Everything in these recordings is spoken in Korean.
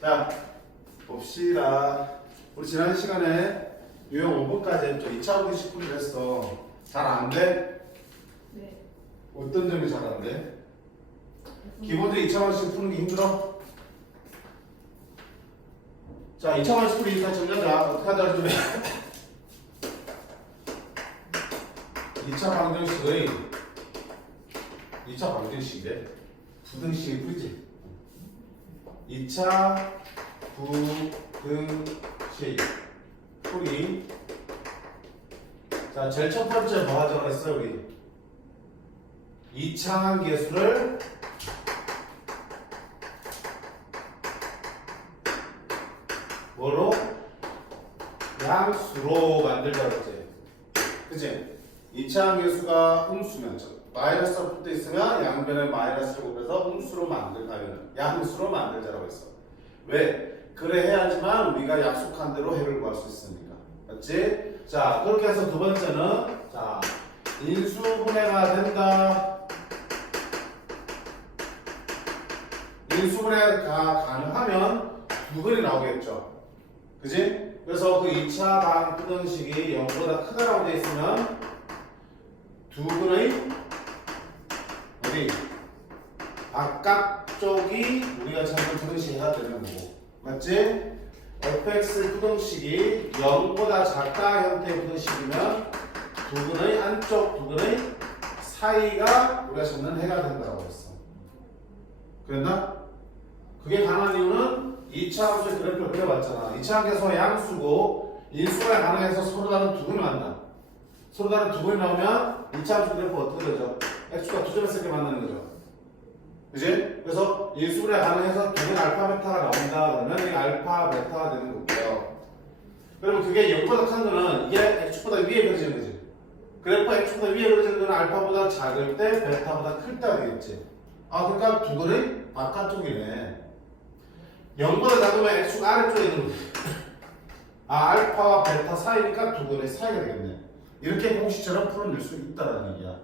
자, 봅시다. 우리 지난 시간에 유형 5번까지 했죠. 2차 방정식 풀이를 했어. 잘 안 돼? 네. 어떤 점이 잘 안 돼? 기본적으로 2차 방정식 푸는 게 힘들어? 자, 2차 방정식 풀이 일단 정리하자. 어떻게 하자 그러면 2차 방정식의 2차 방정식인데 부등식이 풀이지. 2차 부등식 풀이. 자, 제일 첫 번째 뭐 하자고 했어요, 우리? 이차항 계수를 뭐로? 양수로 만들자고 했지. 그치? 이차항 계수가 음수면, 마이너스가 붙어 있으면 양변에 마이너스를 곱해서 음수로 양수로 만들자라고 했어. 왜? 그래 해야지만 우리가 약속한 대로 해를 구할 수 있으니까. 맞지? 자, 그렇게 해서 두 번째는, 자, 인수분해가 된다. 인수분해가 가능하면 두 근이 나오겠죠. 그지? 그래서 그 2차 방부등식이 0보다 크다라고 되어 있으면 두 근의 어디? 바깥쪽이 우리가 찾는 부등식이 해야 되는 거고. 맞지? fx 부등식이 0보다 작다 형태의 부등식이면 두 근의 안쪽 두 근의 사이가 우리가 찾는 해가 된다고 했어. 그랬나? 그게 가능한 이유는 2차 함수의 그래프를 그려봤잖아. 2차 함수가 양수고 인수가 가능해서 서로 다른 두 근이 나온다. 서로 다른 두 근이 나오면 2차 함수 그래프 어떻게 되죠? x가 두 점을 쓰게 만드는 거죠. 그지? 그래서 인수분해 가능해서 두 개의 알파 베타가 나온다 그러면 이게 알파 베타가 되는 거고요. 그러면 그게 0보다 큰 거는 이게 x보다 위에 그려지는 거지. 그래프가 x보다 위에 그려지는 거는 알파보다 작을 때 베타보다 클 때가 되겠지. 아, 그러니까 두 근의 바깥쪽이네. 0보다 작으면 x가 아래쪽에 있는 거지. 아, 알파와 베타 사이니까 두 근의 사이가 되겠네. 이렇게 공식처럼 풀어낼 수 있다는 얘기야.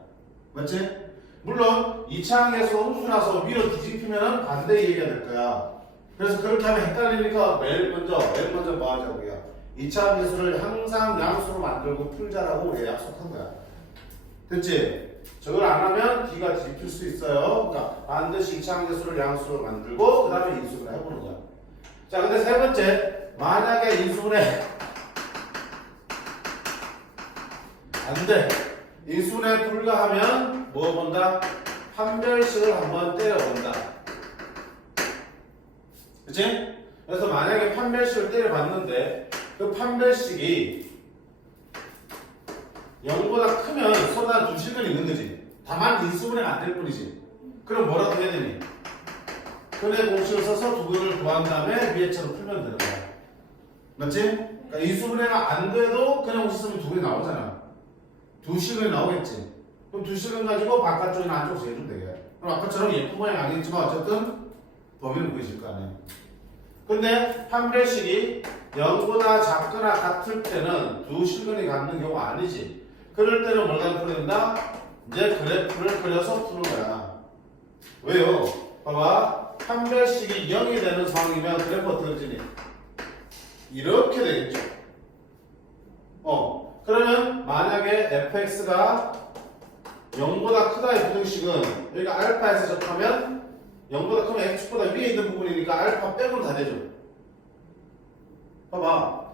맞지? 물론 2차항에서 음수나서 위로 뒤집히면 반대 얘기가 될 거야. 그래서 그렇게 하면 헷갈리니까 매일 먼저 뭐 하자고요? 2차항 계수를 항상 양수로 만들고 풀자라고 우리가 약속한 거야. 됐지? 저걸 안 하면 D가 뒤집힐 수 있어요. 그러니까 반드시 2차항 계수를 양수로 만들고 그 다음에 인수분해 해보는 거야. 자, 근데 세 번째, 만약에 인수분해 안 돼. 인수분해 불가하면 뭐 본다? 판별식을 한번 때려본다. 그치? 그래서 만약에 판별식을 때려봤는데 그 판별식이 0보다 크면 서로 다 두 실근이 있는 거지. 다만 인수분해가 안 될 뿐이지. 그럼 뭐라고 해야 되니? 근의 공식을 써서 두 근을 구한 다음에 위에처럼 풀면 되는 거야. 맞지? 그러니까 인수분해가 안 돼도 그냥 공식 쓰면 두 근이 나오잖아. 두 실근이 나오겠지. 그럼 두 실근 가지고 바깥쪽이나 안쪽에서 해주면 되게. 그럼 아까처럼 예쁜 모양이 아니겠지만 어쨌든 범위는 보이실 거 아니에요. 근데 판별식이 0보다 작거나 같을 때는 두 실근이 갖는 경우가 아니지. 그럴 때는 뭘가 풀어낸다? 이제 그래프를 그려서 푸는 거야. 왜요? 봐봐. 판별식이 0이 되는 상황이면 그래프 어떻게 되지? 이렇게 되겠죠. 그러면 만약에 fx가 0보다 크다의 부등식은 여기가 알파에서 접하면 0보다 크면 x보다 위에 있는 부분이니까 알파 빼고는 다 되죠. 봐봐.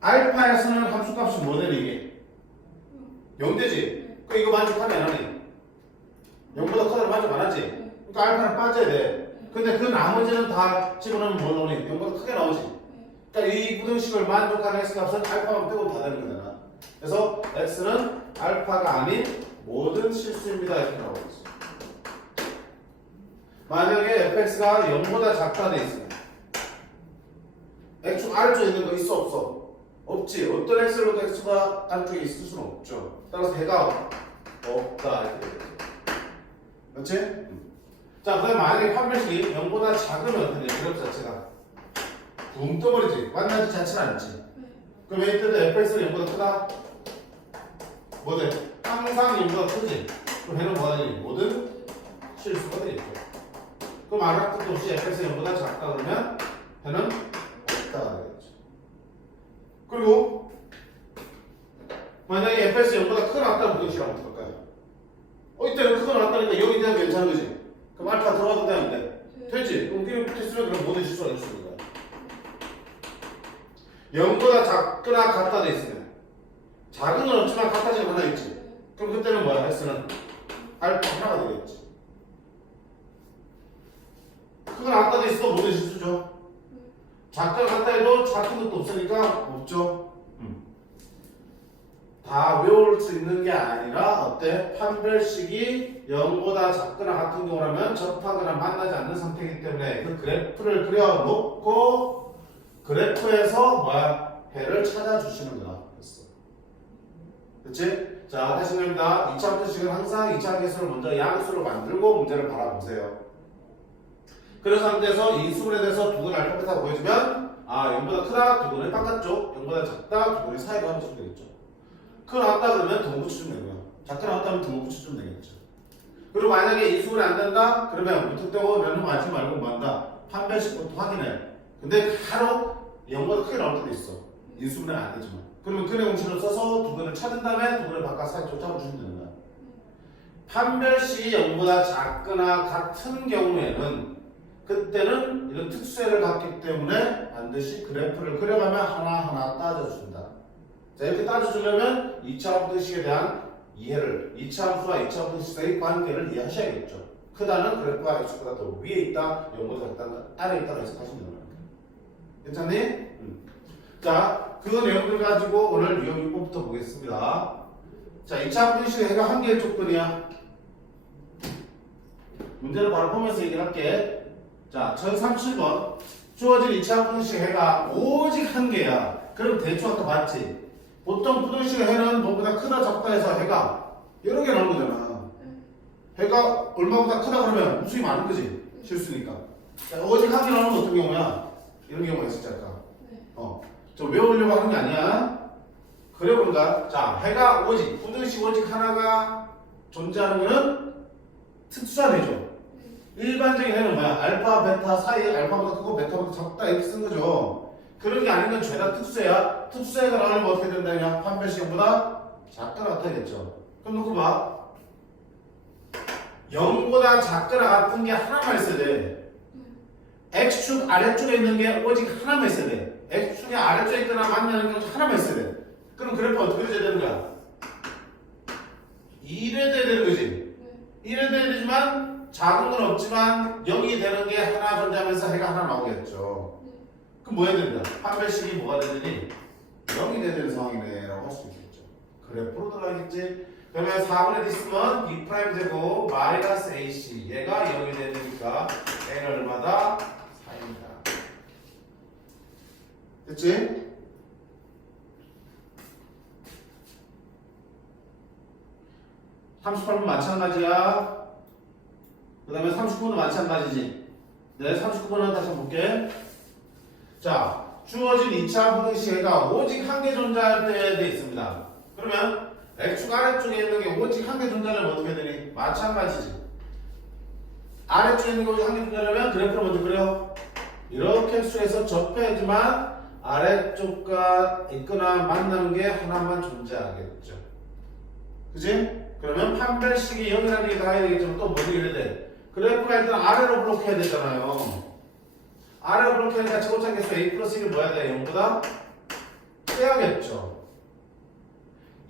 알파에서는 함수값이 뭐 되니 이게? 0 되지? 그럼 이거 만족하면 안 하니? 0보다 크다를 만족 안 하지? 그러니까 알파는 빠져야 돼. 근데 그 나머지는 다 집어넣으면 뭐 나오니? 0보다 크게 나오지? 그러니까 이 부등식을 만족하는 x값은 알파만 빼고 다 되는 거잖아. 그래서 x는 알파가 아닌 모든 실수입니다. 이렇게 나오고 있어. 만약에 fx가 0보다 작다 돼 있어. x축 아래쪽에 있는 거 있어 없어? 없지. 어떤 x를 놓고 x가 아래쪽에 있을 수는 없죠. 따라서 해가 없다 이렇게 되겠죠. 그렇지? 자, 그다음 만약에 판별식이 0보다 작으면 어떻게 돼? 그래프 자체가 붕 떠버리지. 완전히 자체는 않지. 그럼 이때도 fx는 0보다 크다? 뭐 돼? 항상 0보다 크지? 그럼 해는 뭐가 되니? 모든 실수가 되겠죠. 그럼 아래 끝도 없이 fx가 0보다 작다 그러면 해는 없다 되겠죠. 그리고 만약에 fx 0보다 크거나 같다는 부등식이라면 어떨까요? 이때는 크거나 같다니까 여기 대한 괜찮은 거지. 그럼 알파 들어가도 되는데 되지? 그럼 끼리 붙어있으면 그럼 모든 실수가 될 수 있는 거야. 0보다 작거나 같다 돼 있으면 작은 건 없지만 같아지는 하나 있지. 그럼 그때는 뭐야? S는 알파 하나가 되겠지. 크거나 같다 돼 있어도 모든 실수죠. 작거나 같다 해도 같은 것도 없으니까 없죠. 다 외울 수 있는 게 아니라 어때? 판별식이 0보다 작거나 같은 경우라면 접하거나 만나지 않는 상태이기 때문에 그 그래프를 그려놓고 그래프에서 뭐야? 해를 찾아주시는 거다. 됐어. 그치? 자, 다시 합니다. 2차 분식은 항상 2차 계수를 먼저 양수로 만들고 문제를 바라보세요. 그런 상태에서 이 수분에 대해서 두근 알파 베타 보여주면 0보다 크다, 두근은 바깥쪽, 0보다 작다, 두근이 사이로 하면 되겠죠. 크거 나왔다 그러면 등호 붙여주면 되고요. 작거 나왔다면 등호 붙여주면 되겠죠. 그리고 만약에 이 수분이 안 된다? 그러면 무턱대고 면허 하지 말고 뭐 한다? 판별식부터 확인해. 근데 바로 0보다 크게 나올 때도 있어. 이 수분은 안 되지만. 그러면 근의 공식을 써서 두근을 찾은 다음에 두근을 바깥 사이쪽 잡아주시면 되는 거야. 판별식이 0보다 작거나 같은 경우에는 그때는 이런 특수해를 갖기 때문에 반드시 그래프를 그려가며 하나하나 따져준다. 자, 이렇게 따져주려면 2차 분식에 대한 이해를, 2차 함수와 2차 분식의 관계를 이해하셔야겠죠. 크다는 그래프가 x보다 더 위에 있다, 0보다 작다는 아래에 있다고 해석하시면 됩니다. 괜찮니? 자, 그 내용들 가지고 오늘 유형 6번부터 보겠습니다. 자, 2차 분식의 해가 한 개의 조건이야. 문제를 바로 보면서 얘기를 할게. 자, 1037번. 주어진 2차 분식의 해가 오직 한 개야. 그럼 대충 아까 봤지? 보통 부등식의 해는 뭐보다 크다 작다 해서 해가 여러 개 나오는 거잖아. 해가 얼마보다 크다 그러면 무수히 많은 거지. 실수니까. 자, 오직 한 개 나오는 건 어떤 경우야? 이런 경우가 있었지 아까. 좀 외우려고 하는 게 아니야. 그래 보니까 자, 해가 오직 부등식 오직 하나가 존재하는 거는 특수한 해죠. 일반적인 해는 뭐야? 알파, 베타 사이에 알파보다 크고 베타보다 작다 이렇게 쓴 거죠. 그런 게 아닌 건 죄다 특수해야. 특수해가 나오려면 어떻게 된다냐? 판별식보다 작거나 같아야겠죠. 그럼 놓고 봐. 0보다 작거나 같은 게 하나만 있어야 돼. X축 아래쪽에 있는 게 오직 하나만 있어야 돼. X축이 아래쪽에 있거나 만나는 게 하나만 있어야 돼. 그럼 그래프 어떻게 돼야 되는 거야? 1에 돼야 되는 거지. 1에 돼야 되지만 작은 건 없지만 0이 되는 게 하나 존재하면서 해가 하나 나오겠죠. 그럼 뭐 해야 된다? 판별식이 뭐가 되더니 0이 돼야 되는 상황이네 라고 할 수 있겠죠. 그래프로 들어가겠지. 그러면 4분의 D 쓰면 B 프라임 제곱 마이너스 AC 얘가 0이 되니까 A는 얼마다? 4입니다. 됐지? (38번) 마찬가지야. 그 다음에 39번도 마찬가지지. 네, 39번은 다시 한번 볼게. 자, 주어진 2차 부등식 해가 오직 한 개 존재할 때 돼 있습니다. 그러면 X축 아래쪽에 있는 게 오직 한 개 존재하려면 어떻게 되니? 마찬가지지. 아래쪽에 있는 게 오직 한 개 존재하려면 그래프를 먼저 그려. 이렇게 수에서 접해야지만 아래쪽과 있거나 만나는 게 하나만 존재하겠죠. 그치? 그러면 판별식이 0이라는 게 다 해야 되겠지만 또 뭐를 해야 돼? 그래프가 일단 아래로 블록해야 되잖아요. 아래로 블록해야 최고차 계수 A 플러스 1이 뭐야 돼? 0보다 빼야겠죠.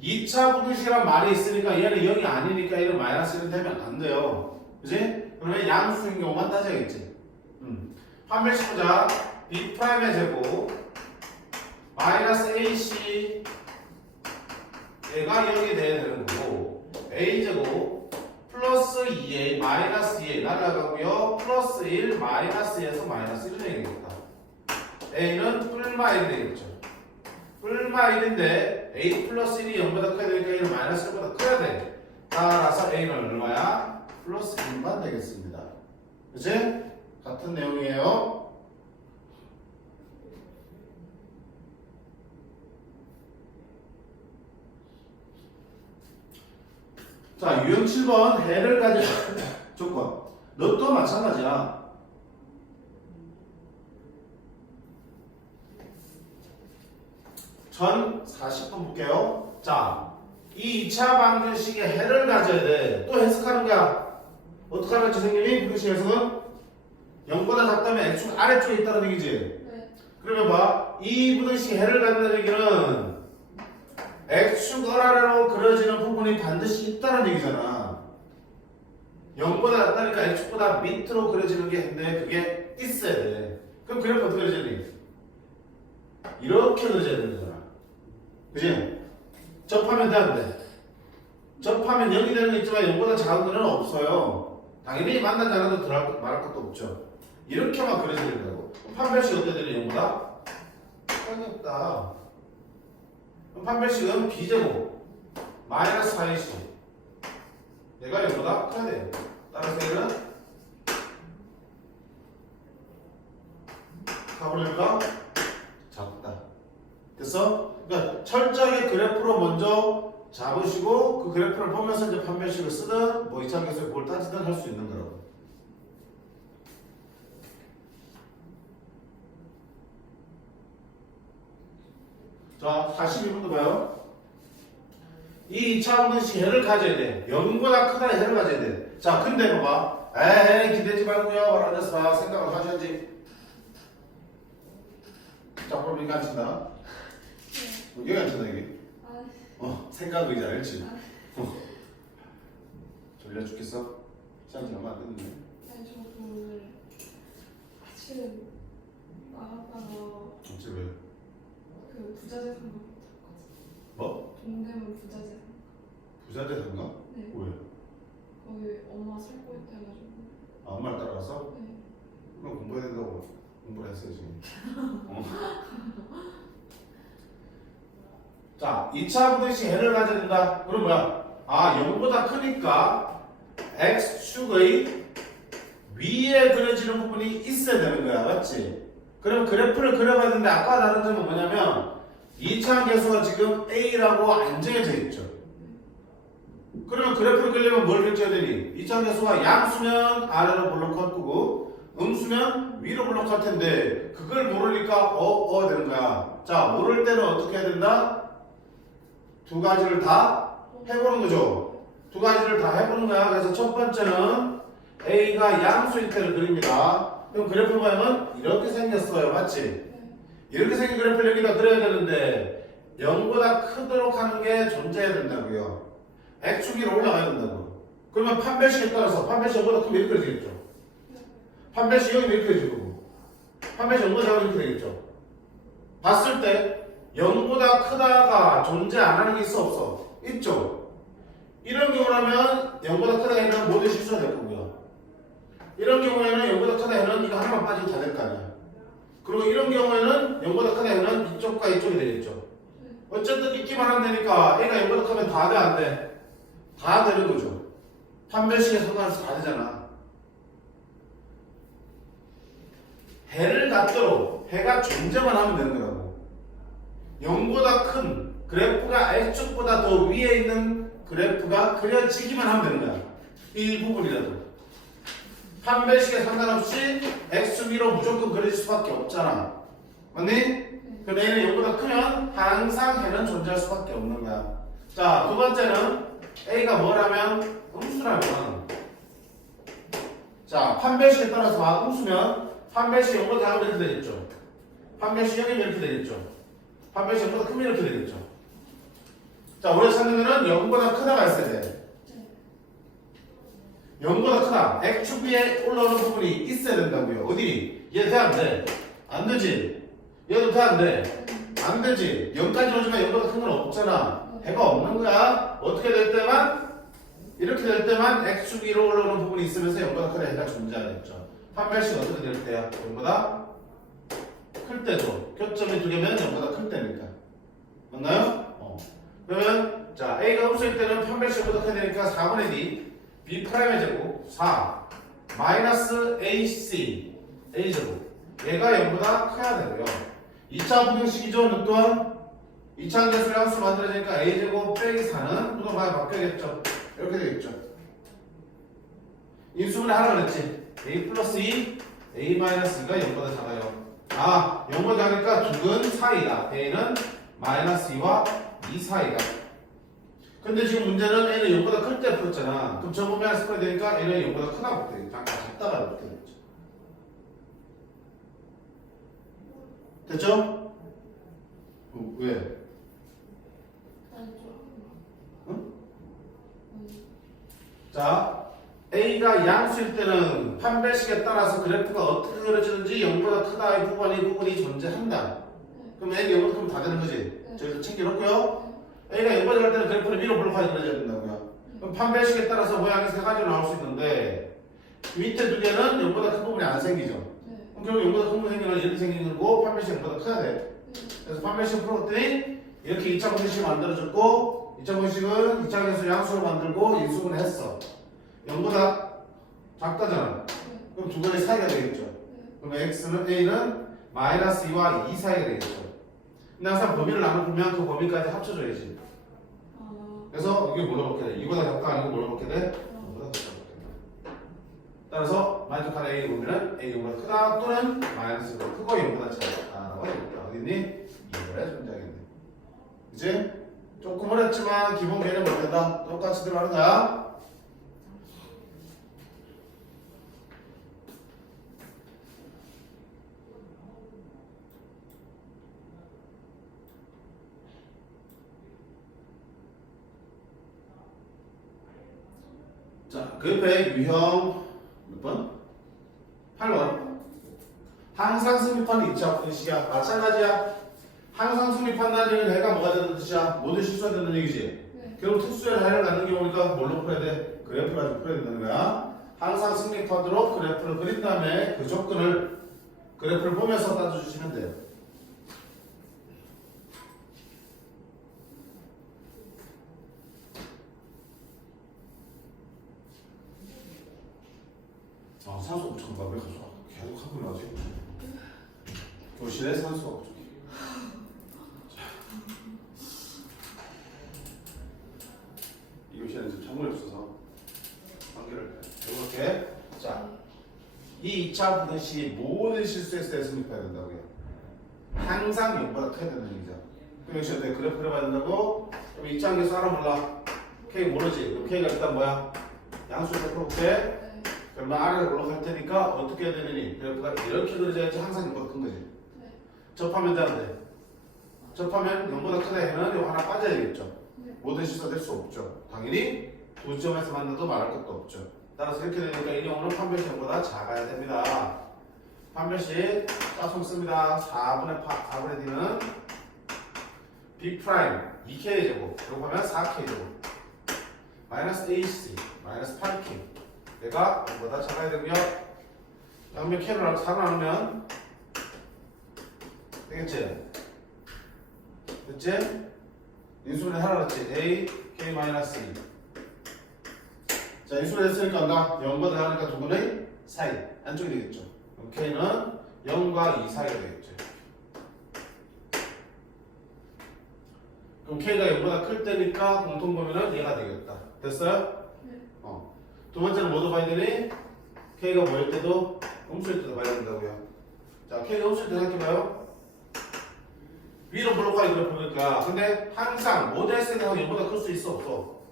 2차 부등식이란 말이 있으니까 얘는 0이 아니니까 얘는 마이너스 1이 되면 안 돼요. 그치? 그러면 양수인 경우만 따져야겠지. 판별식 보자. B 프라임의 제곱 마이너스 AC 얘가 0이 돼야 되는 거고 A제곱 플러스 2A 마이너스 2A 날라가고요. 플러스 1 마이너스 2에서 마이너스 1이 되겠다. A는 뿔마 1이 되겠죠. 뿔마 1인데 A 플러스 1이 0보다 커야 되니까 A는 마이너스 1보다 커야 돼. 따라서 A는 얼마야? 플러스 1만 되겠습니다. 그치? 같은 내용이에요. 자, 유형 7번 해를 가진 조건. 너 또 마찬가지야. 1040분 볼게요. 자, 이 2차 방정식의 해를 가져야 돼. 또 해석하는 거야. 어떻게 하는지 선생님이 부등식 해석은 0보다 작다면 x축 아래쪽에 있다는 얘기지. 네. 그러면 봐. 이 부등식 해를 갖는다는 얘기는 x축 아래로 그려지는 부분이 반드시 있다는 얘기잖아. 0보다 작다니까 x축보다 밑으로 그려지는 게 있는데 그게 있어야 돼. 그럼 그래프 어떻게 그려져야 돼? 이렇게 그려져야 되는 거잖아. 그지? 접하면 돼, 안 돼? 접하면 0이 되는 게 있지만 0보다 작은 거는 없어요. 당연히 만나지 않아도 말할 것도 없죠. 이렇게만 그려져야 된다고. 판별식 어떻게 되는 0보다? 상관이 없다. 그럼 판별식은 b제곱 마이너스 4ac 얘가 0보다 커야 돼. 따라서 얘는 가버릴까? 작다. 됐어? 그러니까 철저하게 그래프로 먼저 잡으시고 그 그래프를 보면서 이제 판별식을 쓰든 뭐 이차계수에 뭘 따지든 할 수 있는 거라고. 자, 42분도 봐요. 이 2차 방정식 해를 가져야 돼. 0보다 크다 해를 가져야 돼. 자, 근데 봐봐. 에이, 기대지 말고요. 앉아서 봐. 생각을 하셔야지. 자, 그럼 이거 안 친다. 여기 안 친다, 이게. 생각 의자 알지? 졸려 죽겠어? 시간 지 얼마 안 됐는데. 아니 저 오늘 아침 나갔다가 어째 왜? 그 부자재 상가 붙었거든. 뭐? 동대문 부자재 상가. 부자재 상가? 네. 왜? 거기 엄마 살고 있다 해가지고. 아, 엄마를 따라갔어? 네. 그럼 공부해야 된다고 공부를 했어야지. 자, 2차 부등식 해를 가져야 된다. 그럼 뭐야? 아, 0보다 크니까 x축의 위에 그려지는 부분이 있어야 되는 거야. 맞지? 그럼 그래프를 그려봐야 되는데 아까 다른 점은 뭐냐면 2차 계수가 지금 a라고 안 정해져 있죠. 그러면 그래프를 그리려면 뭘 결정해야 되니? 2차 계수가 양수면 아래로 블록할 거고 음수면 위로 블록할 텐데 그걸 모르니까 되는 거야. 자, 모를 때는 어떻게 해야 된다? 두 가지를 다 해보는 거죠. 두 가지를 다 해보는 거야. 그래서 첫 번째는 A가 양수인 태를 그립니다. 그럼 그래프 모양은 이렇게 생겼어요. 맞지? 네. 이렇게 생긴 그래프를 여기다 그려야 되는데 0보다 크도록 하는 게 존재해야 된다고요. X축 위로 올라가야 된다고. 그러면 판별식에 따라서 판별식 0보다 크면 이렇게 되겠죠. 판별식 여기 이렇게 되고 판별식 0보다 작으면 이렇게 되겠죠. 봤을 때 0보다 크다가 존재 안 하는 게 있어 없어? 있죠. 이런 경우라면 0보다 크다 해는 모든 실수가 될 거고요. 이런 경우에는 0보다 크다 해는 이거 하나만 빠지고 다 될 거 아니야. 그리고 이런 경우에는 0보다 크다 해는 이쪽과 이쪽이 되겠죠. 어쨌든 있기만 하면 되니까 A가 0보다 크면 다 돼 안 돼? 다 되는 거죠. 판별식에 상관없이 다 되잖아. 해를 갖도록 해가 존재만 하면 되는 거라고. 0보다 큰 그래프가 X축보다 더 위에 있는 그래프가 그려지기만 하면 되는 거야. 이 부분이라도. 판별식에 상관없이 X축 위로 무조건 그려질 수밖에 없잖아. 맞니? 그럼 A는 0보다 크면 항상 해는 존재할 수밖에 없는 거야. 자, 두 번째는 A가 뭐라면 음수라면 자, 판별식에 따라서 음수면 판별식 0보다 작으면 이렇게 되겠죠. 판별식 0이면 이렇게 되겠죠. 판별식 0보다 크면 이렇게 되겠죠. 자, 우리가 찾는 거는 0보다 크다가 있어야 돼. 0보다 크다. X축 위에 올라오는 부분이 있어야 된다고요. 어디? 얘 돼? 안 돼? 안 되지? 얘도 돼? 안 돼? 안 되지? 0까지 오지만 0보다 큰 건 없잖아. 해가 없는 거야. 어떻게 될 때만? 이렇게 될 때만 X축 위로 올라오는 부분이 있으면서 0보다 크다 해가 존재하겠죠. 판별식 어떻게 될 때야? 0보다 클 때도. 교점이 두 개면 0보다 클 때니까. 맞나요? 그러면 자, A가 음수일 때는 판별식보다 커야 되니까 4분의 D B'의 제곱 4 마이너스 AC A제곱 얘가 0보다 커야 되고요. 2차 부등식이죠. 또한 2차 계수의 함수 만들어지니까 A제곱 빼기 4는 부동방에 바뀌겠죠. 이렇게 되겠죠. 인수분해 하라고 그랬지. A 플러스 2 A 마이너스 2가 0보다 작아요. 아, 0보다 작으니까 두근 사이다. A는 마이너스 2와 2 사이다. 근데 지금 문제는 A는 0보다 클 때 풀었잖아. 그럼 저 부분에 스프레 되니까 A는 0보다 크다고 볼게. 잠깐 작다가 볼게. 됐죠? 왜? 아니 좀. 응? 아니. 자, A가 양수일 때는 판별식에 따라서 그래프가 어떻게 그려지는지 0보다 크다 이 부분이 존재한다. 네. 그럼 A가 0보다 크면 다 되는 거지. 네. 저기서 챙겨놓고요. A가 0보다 갈 때는 그래프를 위로 블록하게 그려져야 된다고요. 그럼 판별식에 따라서 모양이 세 가지로 나올 수 있는데 밑에 두 개는 0보다 큰 부분이 안 생기죠. 네. 그럼 결국 0보다 큰 부분이 생기면 이렇게 생기는 거고 판별식 0보다 커야 돼. 네. 그래서 판별식 풀었더니 이렇게 2차 공식이 만들어졌고 2차 공식은 2차에서 양수로 만들고 인수분해 했어. 0보다 작다잖아. 네. 그럼 두 개의 사이가 되겠죠. 네. 그럼 x는 a는 마이너스 2와 2 사이가 되겠죠. 근데 항상 범위를 나누면 그 범위까지 합쳐줘야지. 아. 그래서 이게 뭘로 받게 돼? 이거보다 작다 아니고 뭘로 받게 돼? 그럼. 0보다 작다 받게 돼. 따라서 만족한 a의 범위는 a 0보다 크다 또는 마이너스 0보다 크고 0보다 작다라고 되겠다. 어디니? 이거에 존재하겠네. 이제 조금 어렵지만 기본 개념 어땠다? 똑같이 들어가는 거야. 자, 그 옆에 유형 몇 번? 8번. 항상 승립하는 2차 분식이야. 마찬가지야. 항상 승립한다는 얘기는 해가 뭐가 되는 뜻이야? 모두 실수가 되는 얘기지. 네. 결국 특수의 하를 갖는 경우니까 뭘로 풀어야 돼? 그래프를 가지고 풀어야 된다는 거야. 항상 승립하도록 그래프를 그린 다음에 그 조건을 그래프를 보면서 따져주시면 돼요. 산소 부족한가? 왜 계속 하고 나지? 교실에 산소가 부족해. 이 교실에는 지금 창문이 없어서 관계를 해볼게. 자, 이 2차 분식이 모든 실수에 대해 승립해야 된다고요. 항상 0보다 커야 된다는 얘기죠. 그럼 역시 내 그래프를 봐야 된다고? 그럼 2차 한개서 알아 몰라? K 모르지? 그럼 K가 일단 뭐야? 양수를 풀어볼게. 네. 그러면 R을 올라갈 테니까 어떻게 해야 되느니? 그래프가 이렇게 그려져야지 항상 0보다 큰 거지. 네. 접하면 되는데 접하면 0보다 크다 해는 이거 하나 빠져야 되겠죠. 네. 모든 실수가 될 수 없죠. 당연히 두 점에서 만나도 말할 것도 없죠. 따라서 이렇게 되니까 이 경우는 판별식 0보다 작아야 됩니다. 판별식 짝퉁 씁니다. 4분의 D는 B 프라임 2K 제곱 제곱하면 4K 제곱 마이너스 AC 마이너스 8K 얘가 0보다 작아야 되고요. 양면 K를 4로 나누면 되겠지? 됐지? 인수분해 하라 그랬지? A, K 마이너스 2. 자, 인수분해 했으니까 안다. 0보다 작으니까 두 분의 사이. 안쪽이 되겠죠. 그럼 K는 0과 2 사이가 되겠죠. 그럼 K가 0보다 클 때니까 공통범위는 얘가 되겠다. 됐어요? 네. 두 번째는 뭐도 봐야 되니? K가 뭐일 때도 음수일 때도 봐야 된다고요. 자, K가 음수일 때 생각해봐요. 위로 블록하기 그래 보니까 근데 항상 모든 X가 0보다 클 수 있어 없어?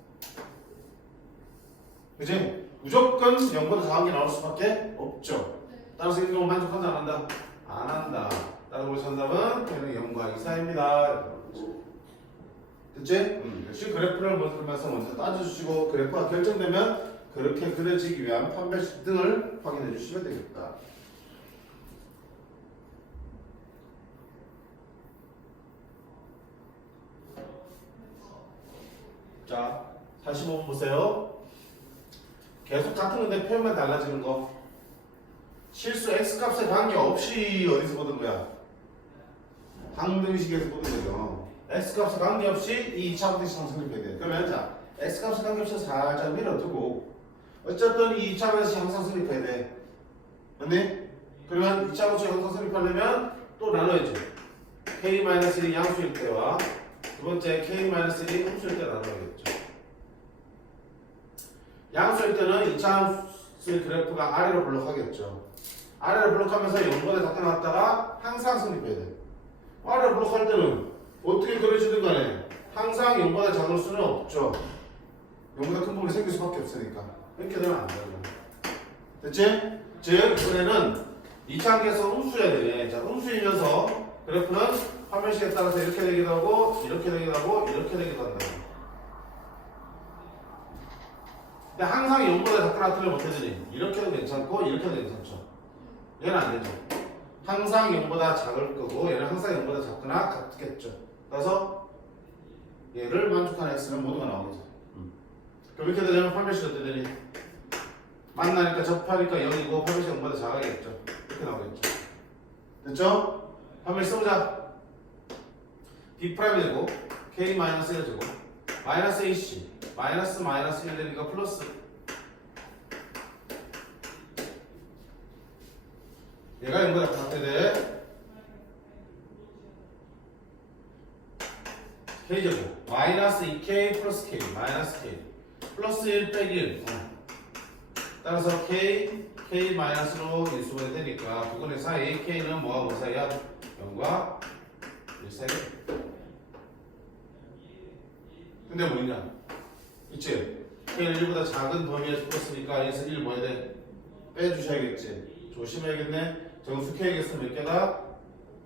그치? 무조건 0보다 작은 게 나올 수밖에 없죠. 네. 따라서 이 경우 만족한다 안 한다? 안 한다. 따라서 우리 정답은 K는 0과 2 사이입니다. 됐지? 역시 그래프를 보면서 먼저 따져주시고 그래프가 결정되면 그렇게 그려지기 위한 판별식 등을 확인해 주시면 되겠다. 자, 45번 보세요. 계속 같은 건데 표현만 달라지는 거. 실수 x값에 관계없이 어디서 보는 거야? 항등식에서 보는 거죠. x값에 관계없이 이 2차 분식 성립해야 돼. 그러면 자, x값에 관계없이 살짝 밀어두고 어쨌든 이 2차 분식 항상 성립해야 돼. 맞니? 그러면 2차 분식 항상 성립하려면 또 나눠야지. k-1이 양수일 때와 두 번째 k-1이 음수일 때 나눠야겠죠. 양수일 때는 2차 수의 그래프가 아래로 블록하겠죠. 아래로 블록하면서 0보다 작게 나왔다가 항상 성립해야 돼. 아래로 블록할 때는 어떻게 그려지든 간에 항상 0보다 작을 수는 없죠. 0보다 큰 부분이 생길 수밖에 없으니까. 이렇게 되면 안 돼요. 됐지? 즉, 이번에는 2차 항에서 음수해야 되네. 자, 음수이면서 그래프는 화면식에 따라서 이렇게 되기도 하고, 이렇게 되기도 하고, 이렇게 되기도 한다. 근데 항상 0보다 작거나 틀려 못해주니 이렇게도 괜찮고, 이렇게도 괜찮죠. 얘는 안 되죠. 항상 0보다 작을 거고, 얘는 항상 0보다 작거나 같겠죠. 그래서 얘를 만족하는 x는 모두가 나오겠죠. 그럼 이렇게 되면 판별식 어떻게 되니? 만나니까 접하니까 0이고 판별식 0보다 작아야겠죠. 이렇게 나오겠죠. 됐죠? 판별식 써보자. b' 되고 k-1 되고 마이너스 ac 마이너스 1 되니까 플러스 얘가 0보다 같게 돼. k제곱 마이너스 2k 플러스 k 마이너스 k 플러스 1 빼기 1 따라서 k 마이너스로 인수분해 되니까 두 근의 사이 k는 뭐와 뭐 사이야? 0과 1 사이. 근데 뭐냐? 있지? k는 1보다 작은 범위에서 풀었으니까 여기서 1 뭐 해야 돼? 빼주셔야겠지. 조심해야겠네. 정수 k에서 몇 개다?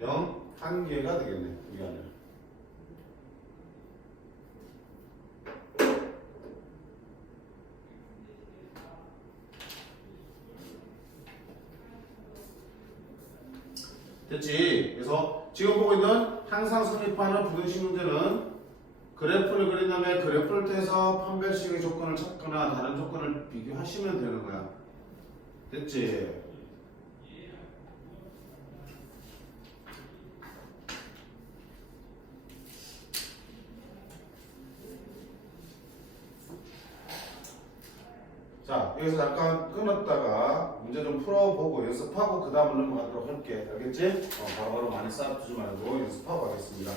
0, 1개가 되겠네. 이게 아니라. 됐지? 그래서 지금 보고 있는 항상 성립하는 부등식 문제는 그래프를 그린 다음에 그래프를 통해서 판별식의 조건을 찾거나 다른 조건을 비교하시면 되는 거야. 됐지? 자, 여기서 잠깐 끊었다가 문제 좀 풀어보고 연습하고 그 다음을 넘어가도록 할게. 알겠지? 바로바로 많이 쌓아두지 말고 연습하고 하겠습니다.